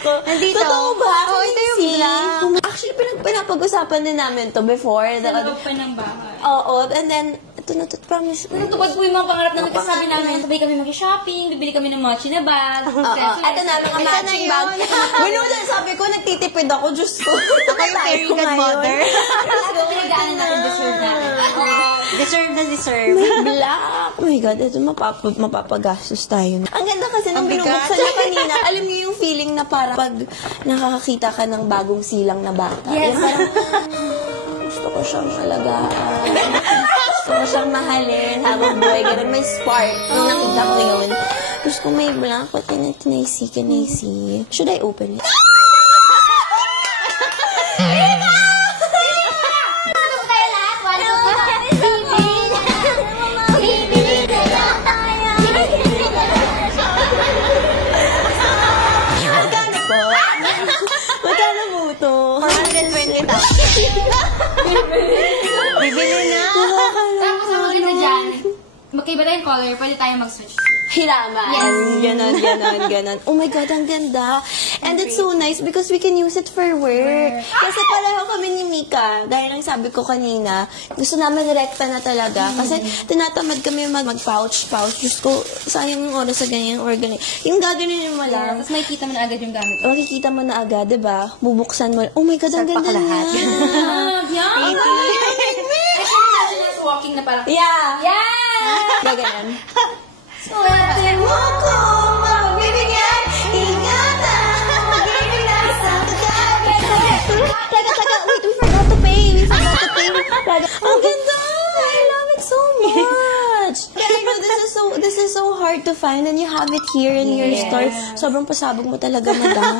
ako. Nandito. Totoo ba? Oo, ito yung vlog. Actually, pinapag-usapan din namin to before. Sa loob pa ng bahay. Oo, and then, ito na to, promise. Natupad po yung mga pangarap namin kasi sabi namin, sabay kami mag-shopping, bibili kami ng mochi na bag. Oo, ito na, mga matching bag. Winuna, sabi ko, nagtitipid ako, Diyos ko. Ako yung very good mother. Ako pinagdaanan natin, deserve natin. Deserve na deserve. May black. Oh my God, ito mapapagastos tayo. Ang ganda kasi nung binubuksan niya kanina. Alam niyo yung feeling na parang pag nakakakita ka ng bagong silang na bata. Yes. Yung parang, gusto ko siyang alagaan. Gusto ko siyang mahalin habang buhay. Ganun, may spark. Nung nakita ko yun, gusto ko may black. But can I see? Should I open it? Magkano mo ito? 420,000. Bibili na. Tapos ang maganda dyan, magkaiba tayong color, pwede tayo mag-switch. Hiraman. Yes. Ganon. Oh my God, ang ganda. And it's so nice because we can use it for work. Kasi pareho kami ni Mika. Dahil ang sabi ko kanina, gusto namin rekta na talaga. Kasi tinatamad kami mag-pouch. Diyos ko, sayang yung oras sa ganyan organic. Yung gaganin mo lang. Tapos makikita mo na agad yung gamit. Makikita mo na agad, diba? Bubuksan mo. Oh my God, ang ganda lahat. niya. Actually, nasa walking na parang. Yeah. Gaganan. Swerte mo ko, mabibigyan, ingatan, magiging sa kagagay. Teka, wait, we forgot to pay. Ang ganda! I love it so much. I know this is so hard to find and you have it here in your store. Sobrang pasabog mo talaga, madam.